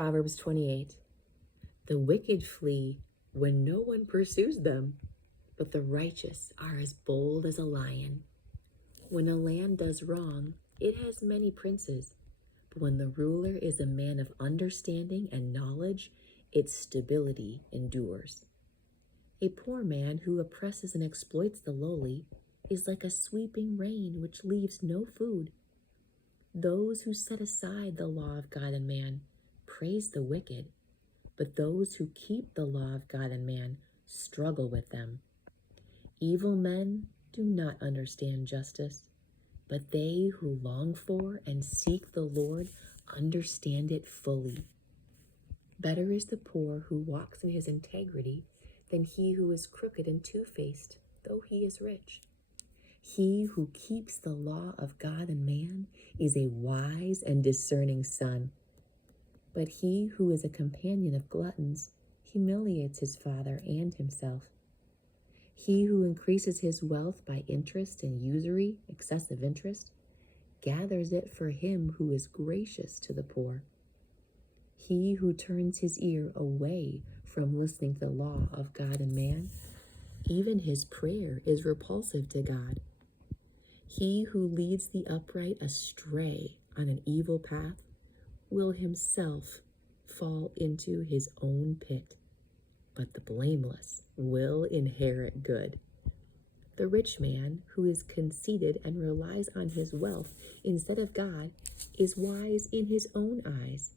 Proverbs 28. The wicked flee when no one pursues them, but the righteous are as bold as a lion. When a land does wrong, it has many princes, but when the ruler is a man of understanding and knowledge, its stability endures. A poor man who oppresses and exploits the lowly is like a sweeping rain which leaves no food. Those who set aside the law of God and man praise the wicked, but those who keep the law of God and man struggle with them. Evil men do not understand justice, but they who long for and seek the Lord understand it fully. Better is the poor who walks in his integrity than he who is crooked and two-faced, though he is rich. He who keeps the law of God and man is a wise and discerning son. But he who is a companion of gluttons humiliates his father and himself. He who increases his wealth by interest and usury, excessive interest, gathers it for him who is gracious to the poor. He who turns his ear away from listening to the law of God and man, even his prayer is repulsive to God. He who leads the upright astray on an evil path will himself fall into his own pit, but the blameless will inherit good. The rich man who is conceited and relies on his wealth instead of God is wise in his own eyes,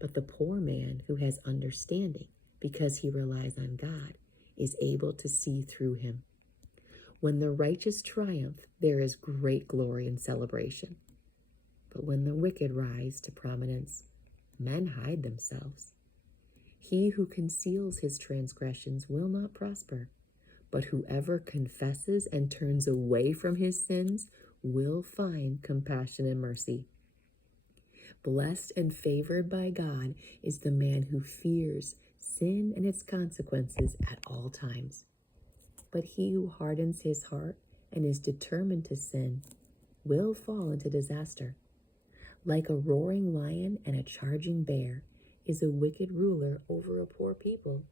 but the poor man who has understanding because he relies on God is able to see through him. When the righteous triumph, there is great glory and celebration. But when the wicked rise to prominence, men hide themselves. He who conceals his transgressions will not prosper, but whoever confesses and turns away from his sins will find compassion and mercy. Blessed and favored by God is the man who fears sin and its consequences at all times. But he who hardens his heart and is determined to sin will fall into disaster. Like a roaring lion and a charging bear is a wicked ruler over a poor people.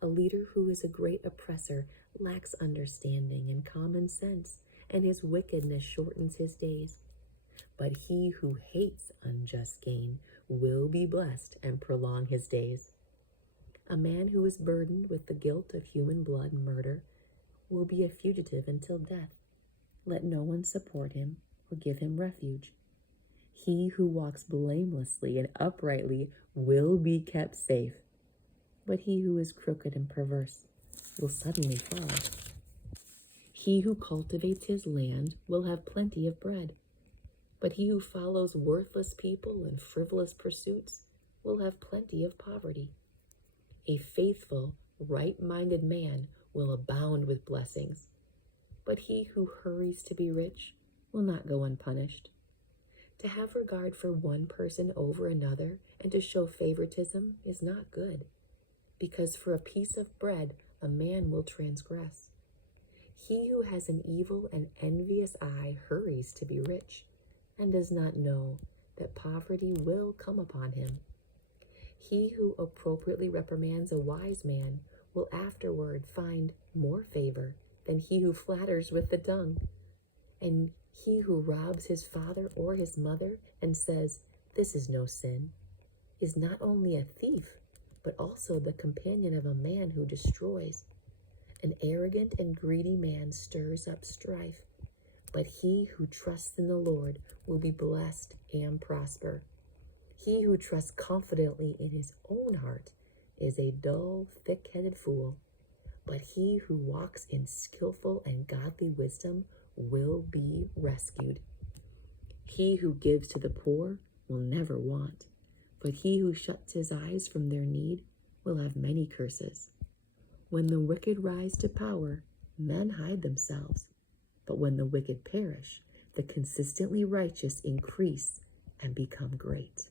A leader who is a great oppressor lacks understanding and common sense, and his wickedness shortens his days. But he who hates unjust gain will be blessed and prolong his days. A man who is burdened with the guilt of human blood and murder will be a fugitive until death. Let no one support him or give him refuge. He who walks blamelessly and uprightly will be kept safe, but he who is crooked and perverse will suddenly fall. He who cultivates his land will have plenty of bread, but he who follows worthless people and frivolous pursuits will have plenty of poverty. A faithful, right-minded man will abound with blessings, but he who hurries to be rich will not go unpunished. To have regard for one person over another and to show favoritism is not good, because for a piece of bread a man will transgress. He who has an evil and envious eye hurries to be rich and does not know that poverty will come upon him. He who appropriately reprimands a wise man will afterward find more favor than he who flatters with the tongue. And he who robs his father or his mother and says, "This is no sin," is not only a thief, but also the companion of a man who destroys. An arrogant and greedy man stirs up strife, but he who trusts in the Lord will be blessed and prosper. He who trusts confidently in his own heart is a dull, thick-headed fool, but he who walks in skillful and godly wisdom will be rescued. He who gives to the poor will never want, but he who shuts his eyes from their need will have many curses. When the wicked rise to power, men hide themselves, but when the wicked perish, the consistently righteous increase and become great.